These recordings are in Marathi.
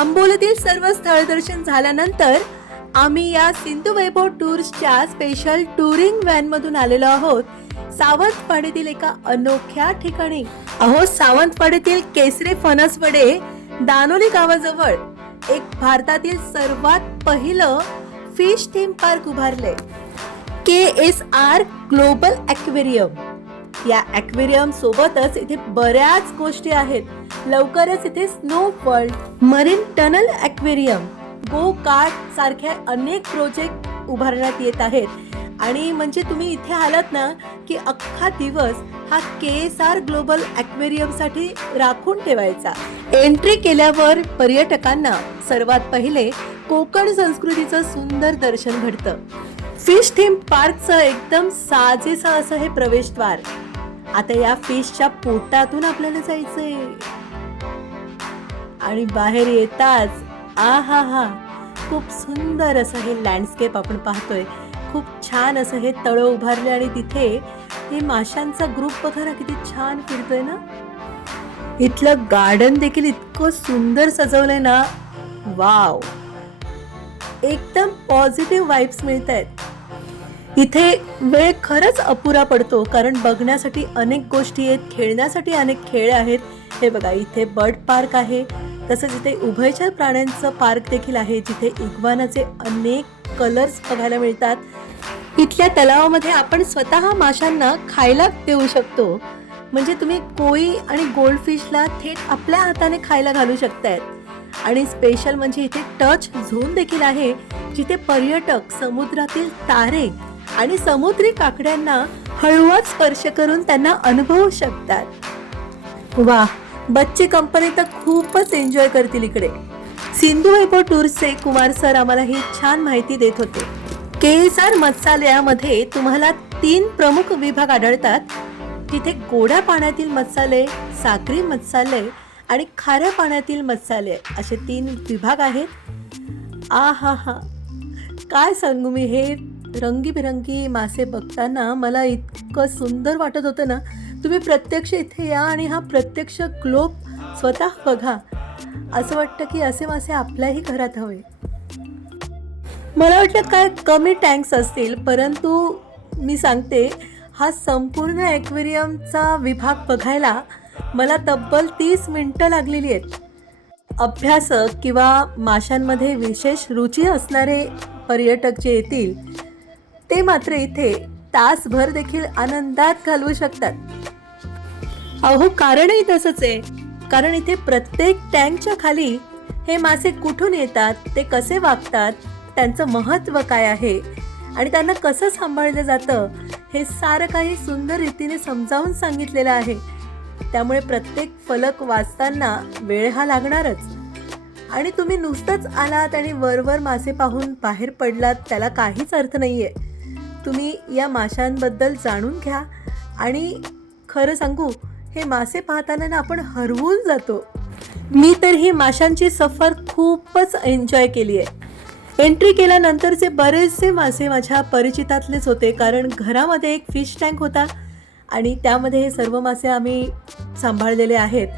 आंबोलीतील सर्व स्थळ दर्शन झाल्यानंतर आम्ही या सिंधू वैभव टूर्सच्या स्पेशल टुरिंग व्हॅन मधून आलेलो आहोत. सावंतवाडीतील एका अनोख्या ठिकाणी. अहो सावंतवाडीतील केसरे फणसवडे दानोली गावाजवळ एक भारतातील सर्वात पहिलं फिश थीम पार्क उभारले. K S R global aquarium या ॲक्वेरियम सोबतच इथे बऱ्याच गोष्टी आहेत. लवकरच इथे snow world marine tunnel aquarium go kart सारख्या अनेक प्रोजेक्ट उभारण्यात येत आहेत. आणि म्हणजे तुम्ही इथे आलात ना की अख्खा दिवस हा के एस आर ग्लोबल ॲक्वेरियमसाठी राखून ठेवायचा. एंट्री केल्यावर पर्यटकांना सर्वात पहिले कोकण संस्कृतीचं सुंदर दर्शन घडतं. फिश थीम पार्कचं एकदम साजेसं असं हे प्रवेशद्वार. आता या फिशच्या पोटातून आपल्याला जायचंय. आणि बाहेर येताच आ हा हा खूप सुंदर असं हे लँडस्केप आपण पाहतोय. खूप छान असं हे तळं उभारले आणि तिथे हे माशांचा ग्रुप बघा ना किती छान फिरतोय ना. इथलं गार्डन देखील इतकं सुंदर सजवलंय ना. वाव एकदम पॉझिटिव्ह वाईब्स मिळत आहेत इथे वेळ खरंच अपुरा पडतो कारण बघण्यासाठी अनेक गोष्टी आहेत खेळण्यासाठी अनेक खेळ आहेत. हे बघा इथे बर्ड पार्क आहे तसंच इथे उभयचर प्राण्यांचं पार्क देखील आहे जिथे इग्वानाचे अनेक कलर्स बघायला मिळतात. इथल्या तलावामध्ये आपण स्वतः माशांना खायला देऊ शकतो. म्हणजे तुम्ही कोळी आणि गोल्डफिशला थेट आपल्या हाताने खायला घालू शकतायत. आणि स्पेशल म्हणजे इथे टच झोन देखील आहे जिथे पर्यटक समुद्रातील तारे आणि समुद्री काकड्यांना हळूवार स्पर्श करून त्यांना अनुभवू शकतात. वा बच्चे कंपनी तर खूपच एन्जॉय करतील इकडे. सिंधू वैभव टूर्सचे कुमार सर आम्हाला ही छान माहिती देत होते. के एस आर मत्स्यालयामध्ये तुम्हाला तीन प्रमुख विभाग आढळतात. तिथे गोड्या पाण्यातील मत्स्यालय साखरी मत्स्यालय आणि खाऱ्या पाण्यातील मत्स्यालय असे तीन विभाग आहेत. आ हा हा. काय सांगू मी हे रंगीबिरंगी मासे बघताना मला इतकं सुंदर वाटत होतं ना तुम्ही प्रत्यक्ष इथे या आणि हा प्रत्यक्ष ग्लोब स्वतः बघा. असं वाटतं की असे मासे आपल्याही घरात हवे. मला वाटलं काय कमी टँक्स असतील परंतु मी सांगते हा संपूर्ण ॲक्वेरियमचा विभाग बघायला मला तब्बल तीस मिनटं लागलेली आहेत. अभ्यासक किंवा माशांमध्ये विशेष रुची असणारे पर्यटक जे येतील ते मात्र इथे तासभर देखील आनंदात घालवू शकतात. अहो कारणही तसंच आहे. कारण इथे प्रत्येक टँकच्या खाली हे मासे कुठून येतात ते कसे वागतात त्यांचं महत्त्व काय आहे? आणि त्यांना कसं सांभाळलं जातं हे सारं काही सुंदर रीतीने समजावून सांगितलेलं आहे. त्यामुळे प्रत्येक फलक वाचताना वेळ हा लागणारच. आणि तुम्ही नुसतंच आलात आणि वरवर मासे पाहून बाहेर पडलात त्याला काहीच अर्थ नाही आहे तुम्ही या माशांबद्दल जाणून घ्या. आणि खरं सांगू हे मासे पाहताना ना आपण हरवून जातो. मी तर ही माशांची सफर खूपच एन्जॉय केली आहे. एंट्री केल्यानंतरचे बरेचसे मासे माझ्या परिचितातलेच होते कारण घरामध्ये एक फिश टँक होता आणि त्यामध्ये हे सर्व मासे आम्ही सांभाळलेले आहेत.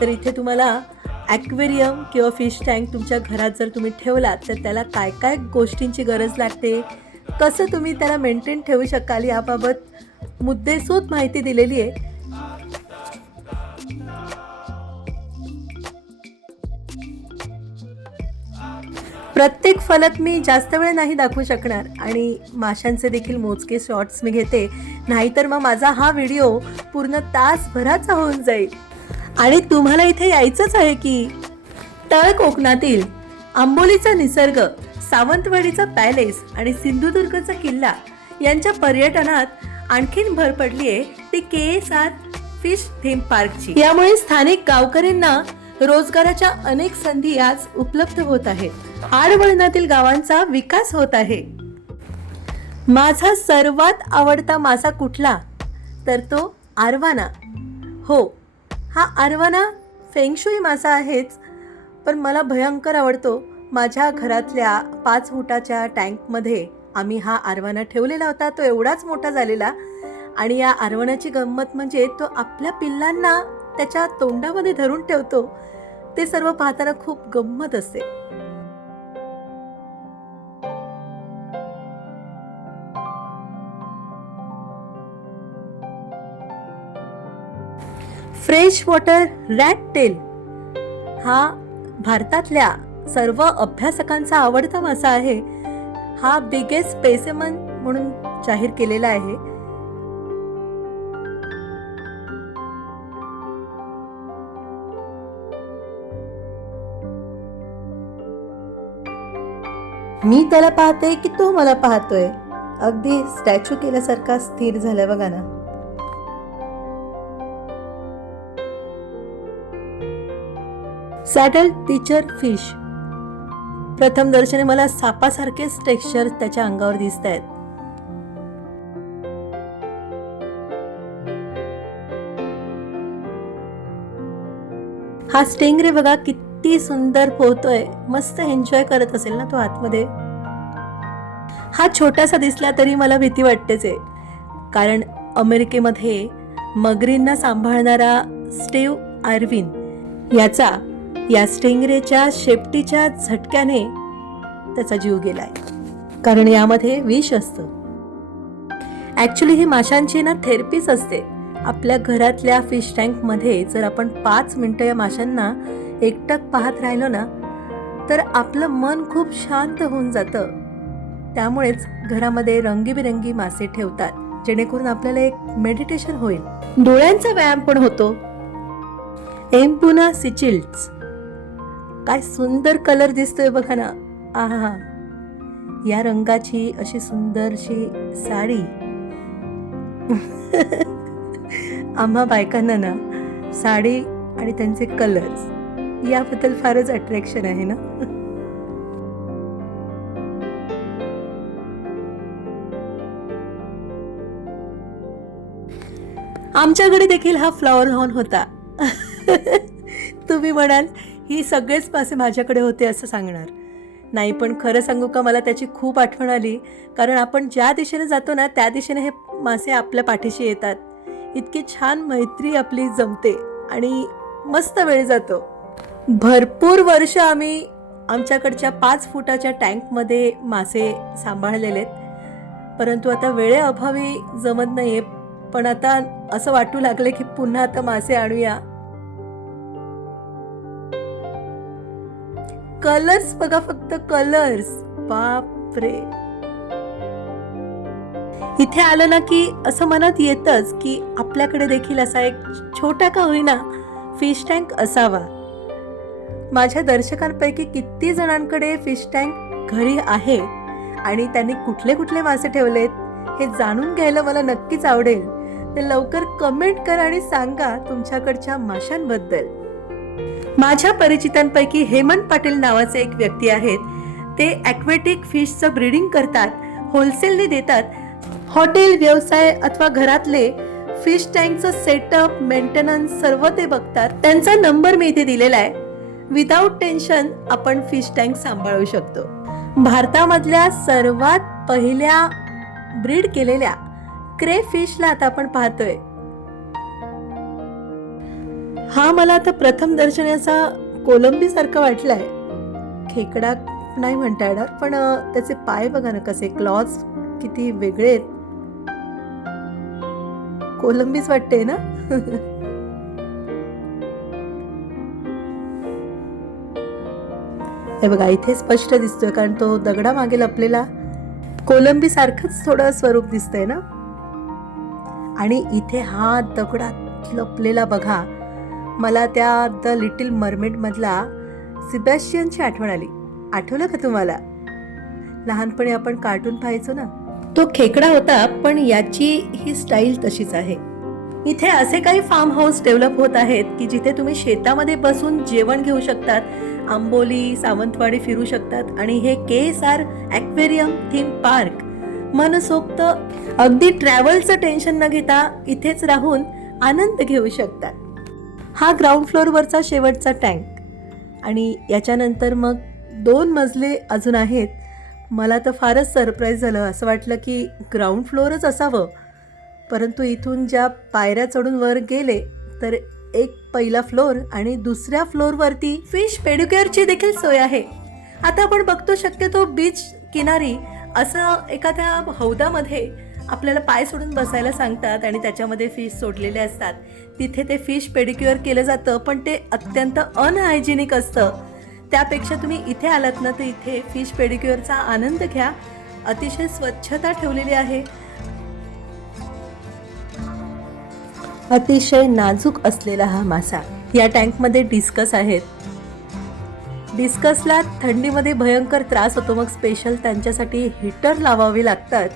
तर इथे तुम्हाला ॲक्वेरियम किंवा फिश टँक तुमच्या घरात जर तुम्ही ठेवलात तर त्याला काय काय गोष्टींची गरज लागते? कसं तुम्ही त्याला मेंटेन ठेवू शकाल? याबाबत मुद्देसूद माहिती दिलेली आहे. प्रत्येक फलक मी जास्त वेळ नाही दाखवू शकणार आणि माशांचे देखील मोजके शॉर्ट्स मी घेते. नाहीतर मग माझा हा व्हिडिओ पूर्ण तासभराचा होऊन जाईल. आणि तुम्हाला इथे यायचंच आहे की तळ कोकणातील आंबोलीचा निसर्ग सावंतवाडीचा पॅलेस आणि सिंधुदुर्गचा किल्ला यांच्या पर्यटनात आणखीन भर पडली आहे ती K S R fish theme पार्कची. यामुळे स्थानिक गावकऱ्यांना रोजगाराच्या अनेक संधी आज उपलब्ध होत आहेत. आडवळणातील गावांचा विकास होत आहे. माझा सर्वात आवडता मासा कुठला? तर तो आरवाना. हो हा आरवाना फेंगशुई मासा आहेच. पण मला भयंकर आवडतो. माझ्या घरातल्या पाच फुटाच्या टँकमध्ये आम्ही हा आरवाना ठेवलेला होता. तो एवढाच मोठा झालेला आणि या आरवणाची गंमत म्हणजे तो आपल्या पिल्लांना त्याच्या तोंडामध्ये धरून ठेवतो. ते सर्व पाहताना खूप गंमत असते. फ्रेश वॉटर रॅट टेल हा भारतातल्या सर्व अभ्यासकांचा आवडता मासा आहे. हा बिगेस्ट स्पेसेमन म्हणून जाहीर केलेला आहे. मी त्याला पाहते की तो मला पाहतोय. अगदी स्टॅच्यू केल्यासारखा स्थिर झालाय बघा ना. Saddle teacher fish. प्रथम दर्शने मला सापासारखेच टेक्स्चर त्याच्या अंगावर दिसत आहेत. हा स्टेंगरे बघा किती सुंदर पोहतोय. मस्त एन्जॉय करत असेल ना तो आतमध्ये. हा छोटासा दिसला तरी मला भीती वाटतेच आहे. कारण अमेरिकेमध्ये मगरींना सांभाळणारा स्टीव आर्विन याचा या स्टिंगरेच्या शेपटीच्या झटक्याने त्याचा जीव गेलाय. कारण यामध्ये विष असतं. ॲक्च्युली ही माशांची ना थेरपीच असते. आपल्या घरातल्या फिश टँकमध्ये जर आपण पाच मिनटं या माशांना एकटक पाहत राहिलो ना तर आपलं मन खूप शांत होऊन जातं. त्यामुळेच घरामध्ये रंगीबिरंगी मासे ठेवतात जेणेकरून आपल्याला एक मेडिटेशन होईल. डोळ्यांचा व्यायाम पण होतो. एम्पुना सिचिल्स. काय सुंदर कलर दिसतोय बघा ना. आहा. या रंगाची अशी सुंदरशी साडी. आम्हा बायकांना ना साडी आणि त्यांचे कलर्स याबद्दल फारच अट्रॅक्शन आहे ना? आमच्याकडे देखील हा फ्लॉवर हॉर्न होता. तुम्ही म्हणाल ही सगळेच मासे माझ्याकडे होते असं सांगणार. नाही पण खरं सांगू का मला त्याची खूप आठवण आली. कारण आपण ज्या दिशेने जातो ना त्या दिशेने हे मासे आपल्या पाठीशी येतात. इतकी छान मैत्री आपली जमते आणि मस्त वेळ जातो. भरपूर वर्ष आम्ही आमच्याकडच्या पाच फुटाच्या टँकमध्ये मासे सांभाळलेले आहेत. परंतु आता वेळेअभावी जमत नाही आहे पण आता असं वाटू लागले की पुन्हा आता मासे आणूया. कलर्स बघा फक्त कलर्स. बापरे. इथे आलं ना की असं मनात येतच की आपल्याकडे देखील असा एक छोटा का होईना. फिश टँक असावा. माझ्या दर्शकांपैकी किती जणांकडे फिश टँक घरी आहे आणि त्यांनी कुठले कुठले मासे ठेवलेत हे जाणून घ्यायला मला नक्कीच आवडेल. तर लवकर कमेंट करा आणि सांगा तुमच्याकडच्या माशांबद्दल. माझ्या परिचितांपैकी हेमंत पाटील नावाचे एक व्यक्ती आहेत. ते ॲक्वेटिक फिशचं ब्रीडिंग करतात होलसेलने देतात. हॉटेल व्यवसाय अथवा घरातले फिश टँकचं सेटअप मेंटेनन्स सर्व ते बघतात. त्यांचा नंबर मी इथे दिलेला आहे. विदाऊट टेन्शन आपण फिश टँक सांभाळू शकतो. भारतामधल्या सर्वात पहिल्या ब्रीड केलेल्या क्रे फिशला आता आपण पाहतोय. हा मला आता प्रथम दर्शनाचा कोलंबी सारखं वाटलाय. खेकडा नाही म्हणता येणार पण त्याचे पाय बघा ना कसे क्लॉज किती वेगळे आहेत. कोलंबीच वाटते ना? हे बघा इथे स्पष्ट दिसतोय कारण तो दगडा मागे लपलेला कोलंबी सारखंच थोडं स्वरूप दिसतंय ना? आणि इथे हा दगडात लपलेला बघा मला त्या द लिटिल मर्मेडमधला सिबॅशियनची सिबॅस्टियनची आठवण आली. आठवलं का तुम्हाला? लहानपणी आपण कार्टून पाहायचो ना? तो खेकडा होता पण याची ही स्टाईल तशीच आहे. इथे असे काही फार्म हाऊस डेव्हलप होत आहेत की जिथे तुम्ही शेतामध्ये बसून जेवण घेऊ शकतात आंबोली सावंतवाडी फिरू शकतात. आणि हे K S R aquarium theme park. मनसोक्त अगदी ट्रॅव्हलचं टेन्शन न घेता इथेच राहून आनंद घेऊ शकतात. हा ग्राउंड फ्लोअरवरचा शेवटचा टँक. आणि याच्यानंतर मग दोन मजले अजून आहेत. मला तर फारच सरप्राईज झालं. असं वाटलं की ग्राउंड फ्लोअरच असावं. परंतु इथून ज्या पायऱ्या चढून वर गेले तर एक पहिला फ्लोअर आणि दुसऱ्या फ्लोअरवरती फिश पेडिक्युअरची देखील सोय आहे. आता आपण बघतो शक्यतो बीच किनारी असं एखाद्या हौदामध्ये आपल्याला पाय सोडून बसायला सांगतात आणि त्याच्यामध्ये फिश सोडलेले असतात. तिथे ते फिश पेडिक्युअर केलं जातं पण ते अत्यंत अनहायजेनिक असतं. त्यापेक्षा तुम्ही इथे आलात ना तर इथे फिश पेडिक्युअरचा आनंद घ्या. अतिशय स्वच्छता ठेवलेली आहे. अतिशय नाजूक असलेला हा मासा. या टँकमध्ये डिस्कस आहेत. डिस्कसला थंडीमध्ये भयंकर त्रास होतो मग स्पेशल त्यांच्यासाठी हीटर लावावे लागतात.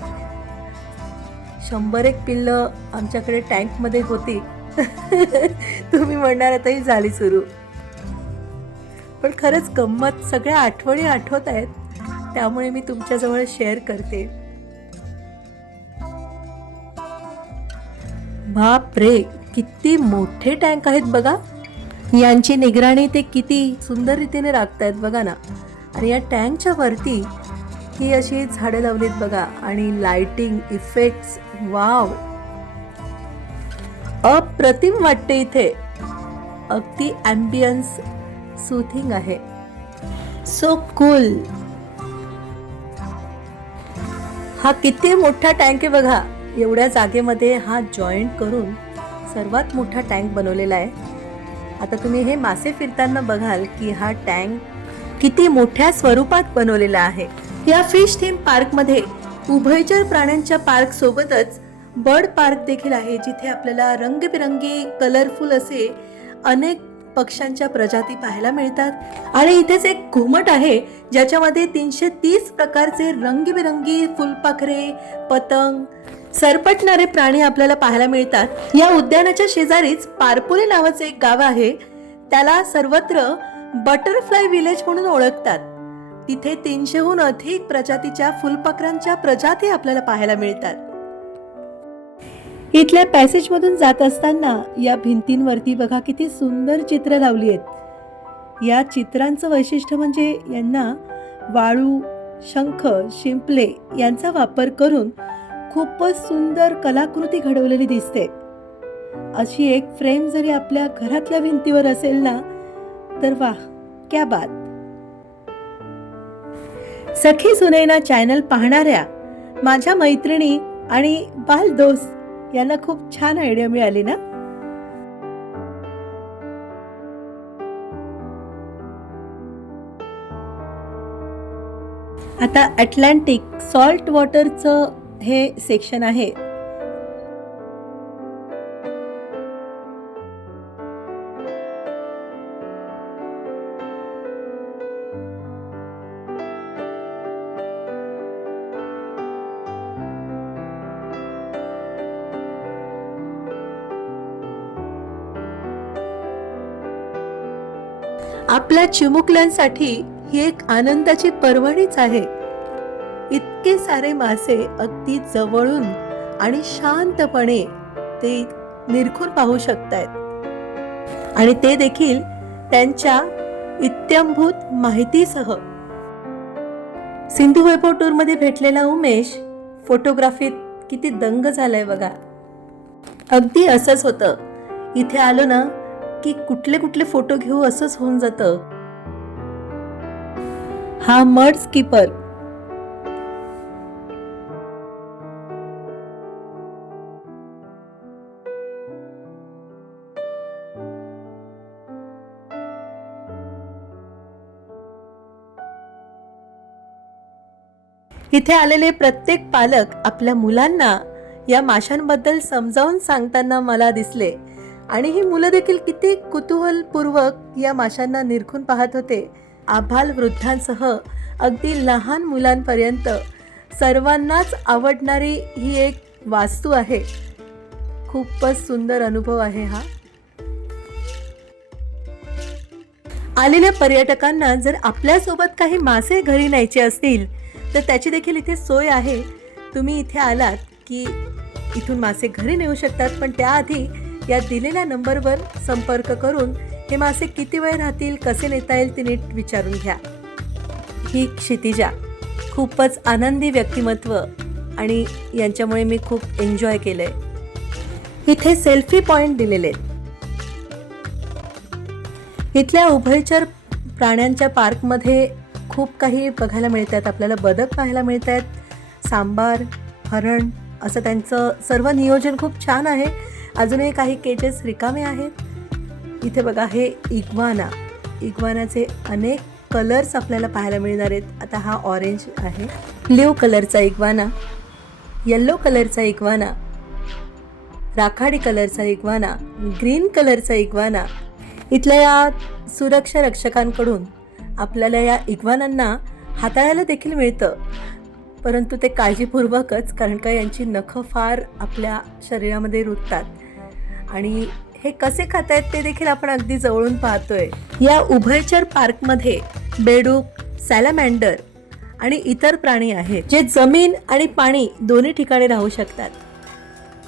शंभर एक पिल्लं आमच्याकडे टँकमध्ये होती. तुम्ही म्हणणार आता ही झाली सुरू. पण खरंच गंमत सगळ्या आठवणी आठवत आहेत. त्यामुळे मी तुमच्याजवळ शेअर करते. बाप रे किती मोठे टँक आहेत बघा. यांची निगराणी ते किती सुंदर रीतीने राखतायत बघा ना. आणि या टँकच्या वरती ही अशी झाडं लावलीत बघा आणि लाइटिंग इफेक्ट्स वाव अप्रतिम वाटते इथे. अगदी ॲम्बियन्स सुथिंग आहे. सो कूल हा किती मोठा टँक आहे बघा. एवढ्या जागेमध्ये हा जॉईंट करून सर्वात मोठा टँक बनवलेला आहे. आता तुम्ही हे मासे फिरताना बघाल की हा टँक किती मोठ्या स्वरूपात बनवलेला आहे. या फिश थीम पार्कमध्ये उभयचर प्राण्यांच्या पार्क सोबतच बर्ड पार्क देखील आहे जिथे आपल्याला रंगबिरंगी कलरफुल असे अनेक पक्ष्यांच्या प्रजाती पाहायला मिळतात. आणि इथेच एक घुमट आहे ज्याच्यामध्ये तीनशे तीस प्रकारचे रंगीबेरंगी फुलपाखरे पतंग सरपटणारे प्राणी आपल्याला पाहायला मिळतात. या उद्यानाच्या शेजारीच पारपुरी नावाचे एक गाव आहे. त्याला सर्वत्र बटरफ्लाय विलेज म्हणून ओळखतात. तिथे तीनशेहून अधिक प्रजातीच्या फुलपाखरांच्या प्रजाती आपल्याला पाहायला मिळतात. इथल्या पॅसेजमधून जात असताना या भिंतींवरती बघा किती सुंदर चित्र लावली आहेत. या चित्रांचं वैशिष्ट्य म्हणजे यांना वाळू शंख शिंपले यांचा वापर करून खूपच सुंदर कलाकृती घडवलेली दिसते. अशी एक फ्रेम जरी आपल्या घरातल्या भिंतीवर असेल ना तर वाह क्या बात. सखी सुनैना चॅनल पाहणाऱ्या माझ्या मैत्रिणी आणि बाल दोस्त यांना खूप छान आयडिया मिळाली ना? आता अटलांटिक सॉल्ट वॉटरचं हे सेक्शन आहे. आपल्या चिमुकल्यांसाठी ही एक आनंदाची पर्वणीच आहे. इतके सारे मासे अगदी जवळून आणि शांतपणे ते निरखून पाहू शकतायत. आणि ते देखील त्यांच्या इत्यंभूत माहितीसह. सिंधू वैभव टूरमध्ये भेटलेला उमेश फोटोग्राफीत किती दंग झालाय बघा. अगदी असंच होतं. इथे आलो ना की कुठले कुठले फोटो घेऊ असंच होऊन जातं. हा मड स्किपर इथे आलेले प्रत्येक पालक आपल्या मुलांना या माशांबद्दल समजावून सांगताना मला दिसले. आणि ही मुलं देखील किती कुतूहलपूर्वक या माशांना निरखून पाहत होते. आभाल वृद्धांसह अगदी लहान मुलांपर्यंत सर्वांनाच आवडणारी ही एक वास्तू आहे. खूपच सुंदर अनुभव आहे हा. आलेल्या पर्यटकांना जर आपल्यासोबत काही मासे घरी न्यायचे असतील तर त्याची देखील इथे सोय आहे. तुम्ही इथे आलात की इथून मासे घरी नेऊ शकतात पण त्याआधी या दिलेल्या नंबरवर संपर्क करून हे मासे किती वेळ राहतील कसे नेता येईल ते नीट विचारून घ्या. ही क्षितिजा खूपच आनंदी व्यक्तिमत्व आणि यांच्यामुळे मी खूप एन्जॉय केलं आहे इथे सेल्फी पॉईंट दिलेले आहेत. इथल्या उभयचर प्राण्यांच्या पार्कमध्ये खूप काही बघायला मिळत आहेत आपल्याला बदक पाहायला मिळत आहेत सांबार हरण असं त्यांचं सर्व नियोजन खूप छान आहे. अजूनही काही केजेस रिकामे आहेत. इथे बघा हे इग्वाना. इग्वानाचे अनेक कलर्स आपल्याला पाहायला मिळणार आहेत. आता हा ऑरेंज आहे. ब्ल्यू कलरचा इग्वाना. येल्लो कलरचा इग्वाना. राखाडी कलरचा इग्वाना. ग्रीन कलरचा इग्वाना. इथल्या या सुरक्षा रक्षकांकडून आपल्याला या इग्वानांना हाताळायला देखील मिळतं. परंतु ते काळजीपूर्वकच कारण का यांची नखं फार आपल्या शरीरामध्ये रुततात. आणि हे कसे खात आहेत ते देखील आपण अगदी जवळून पाहतोय. या उभयचर पार्कमध्ये बेडूक सॅलमँडर आणि इतर प्राणी आहेत जे जमीन आणि पाणी दोन्ही ठिकाणी राहू शकतात.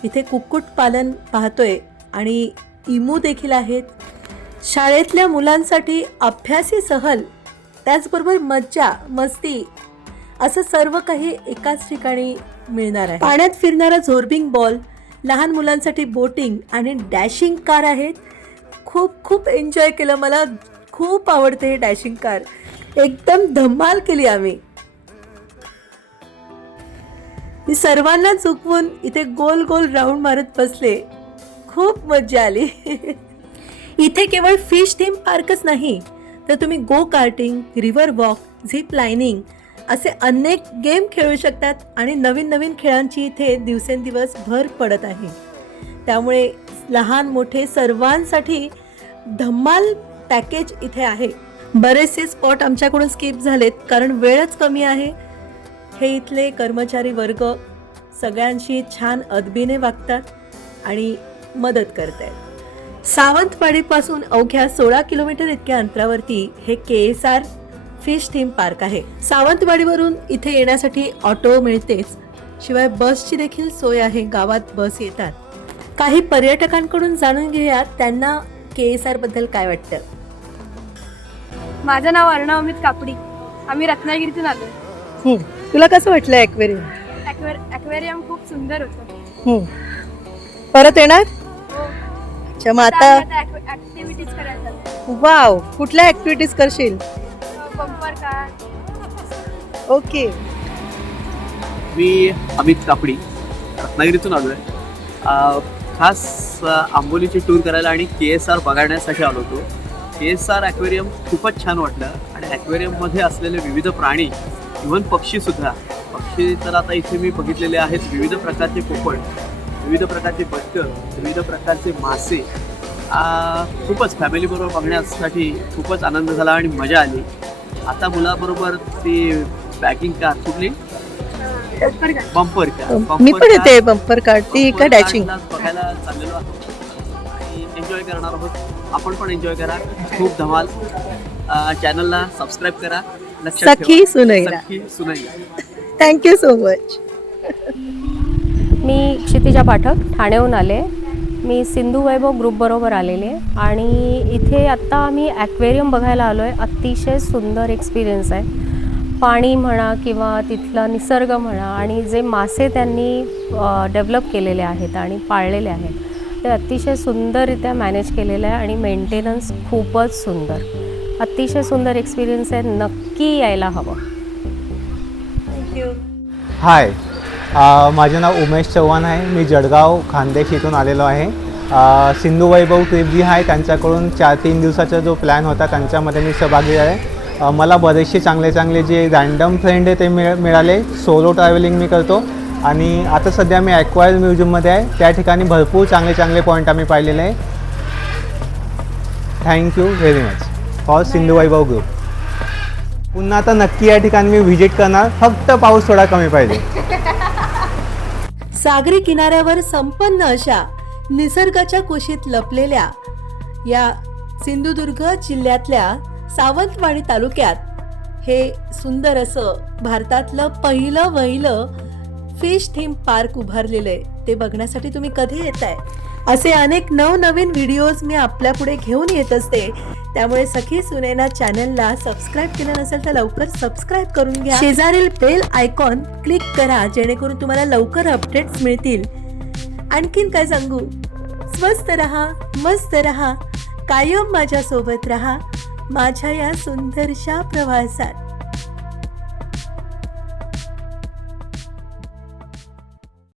इथे कुक्कुटपालन पाहतोय आणि इमू देखील आहेत. शाळेतल्या मुलांसाठी अभ्यासी सहल त्याचबरोबर मज्जा मस्ती असं सर्व काही एकाच ठिकाणी मिळणार आहे. पाण्यात फिरणारा झोरबिंग बॉल लहान मुलांसाठी बोटिंग आणि डॅशिंग कार आहेत. खूप खूप एन्जॉय केलं मला. खूप आवडते हे डॅशिंग कार. एकदम धमाल केली आम्ही. मी सर्वांना चुकवून इथे गोल गोल राऊंड मारत बसले. खूप मज्जा आली. इथे केवळ फिश थीम पार्कच नाही तर तुम्ही go karting river walk zip lining असे अनेक गेम खेळू शकतात आणि नवीन नवीन खेळांची इथे दिवसेंदिवस भर पडत आहे. त्यामुळे लहान मोठे सर्वांसाठी धम्माल पॅकेज इथे आहे. बरेचसे स्पॉट आमच्याकडून स्किप झालेत कारण वेळच कमी आहे. हे इथले कर्मचारी वर्ग सगळ्यांशी छान अदबीने वागतात आणि मदत करत आहेत सावंतवाडीपासून अवघ्या सोळा किलोमीटर इतक्या अंतरावरती हे K S R fish theme park आहे. सावंतवाडीवरून इथे येण्यासाठी ऑटो मिळतेच. शिवाय बसची देखील सोय आहे. गावात बस येतात. काही पर्यटकांकडून जाणून घेऊया त्यांना के एस आरबद्दल काय वाटतं? माझं नाव अर्णव अमित कापडी. आम्ही रत्नागिरीतून आलो. तुला कसं वाटलं ॲक्वेरियम? ॲक्वेरियम खूप सुंदर होतं. परत येणार? हो अच्छा मग आता ऍक्टिव्हिटीज करायला वाव कुठल्या ऍक्टिव्हिटीज करशील? Bumper car okay. मी अमित कापडी रत्नागिरीतून आलो आहे खास अ, आंबोलीची टूर करायला आणि के एस आर बघण्यासाठी आलो होतो. के एस आर ॲक्वेरियम खूपच छान वाटलं आणि ॲक्वेरियममध्ये असलेले विविध प्राणी इव्हन पक्षीसुद्धा पक्षी तर आता इथे मी बघितलेले आहेत विविध प्रकारचे पोपट विविध प्रकारचे बदकं विविध प्रकारचे मासे आ, खूपच फॅमिलीबरोबर बघण्यासाठी खूपच आनंद झाला आणि मजा आली. आता मुलाबरोबर ती बॅकिंग कार कुठली? बंपर कार बंपर कार मी पण येते बंपर कार्ड ती का कारला बघायला चाललेलो आहोत. एन्जॉय करणार आहोत. आपण पण एन्जॉय करा. खूप धमाल. चॅनलला सबस्क्राईब करा. सखी Sunaina thank you so much मी क्षितिजा पाठक ठाण्याहून आले. मी सिंधू वैभव ग्रुपबरोबर आलेले. आणि इथे आत्ता आम्ही ॲक्वेरियम बघायला आलो आहे अतिशय सुंदर एक्सपिरियन्स आहे. पाणी म्हणा किंवा तिथला निसर्ग म्हणा आणि जे मासे त्यांनी डेव्हलप केलेले आहेत आणि पाळलेले आहेत ते अतिशय सुंदररित्या मॅनेज केलेलं आहे आणि मेंटेनन्स खूपच सुंदर. अतिशय सुंदर एक्सपिरियन्स आहे. नक्की यायला हवं. थँक्यू हाय माझं नाव उमेश चव्हाण आहे. मी जळगाव खानदेश इथून आलेलो आहे. सिंधू वैभव ट्रिप जी आहे त्यांच्याकडून चार तीन दिवसाचा जो प्लॅन होता त्यांच्यामध्ये मी सहभागी आहे. मला बरेचसे चांगले चांगले जे रॅन्डम फ्रेंड आहे ते मिळ मिळाले. सोलो ट्रॅव्हलिंग मी करतो. आणि आता सध्या मी ॲक्वायर म्युझियममध्ये आहे. त्या ठिकाणी भरपूर चांगले चांगले पॉईंट आम्ही पाहिलेले आहे. Thank you very much for Sindhu Vaibhav group. पुन्हा आता नक्की या ठिकाणी मी व्हिजिट करणार. फक्त पाऊस थोडा कमी पाहिजे. सागरी किनाऱ्यावर संपन्न अशा निसर्गाच्या कुशीत लपलेल्या या सिंधुदुर्ग जिल्ह्यातल्या सावंतवाडी तालुक्यात हे सुंदर असं भारतातलं पहिलं वहिलं फिश थीम पार्क उभारलेलं आहे. ते बघण्यासाठी तुम्ही कधी येताय? असे अनेक नवनवीन व्हिडिओज मी आपल्यापुढे घेऊन येत असते. त्यामुळे सखी सुनेना चॅनलला सबस्क्राईब केलं नसेल तर लवकर सबस्क्राईब करून घ्या. शेजारील बेल आयकॉन क्लिक करा जेणेकरून तुम्हाला लवकर अपडेट्स मिळतील. आणखीन काय सांगू? स्वस्त रहा मस्त रहा कायम माझ्यासोबत राहा. माझ्या या सुंदरशा प्रवासात.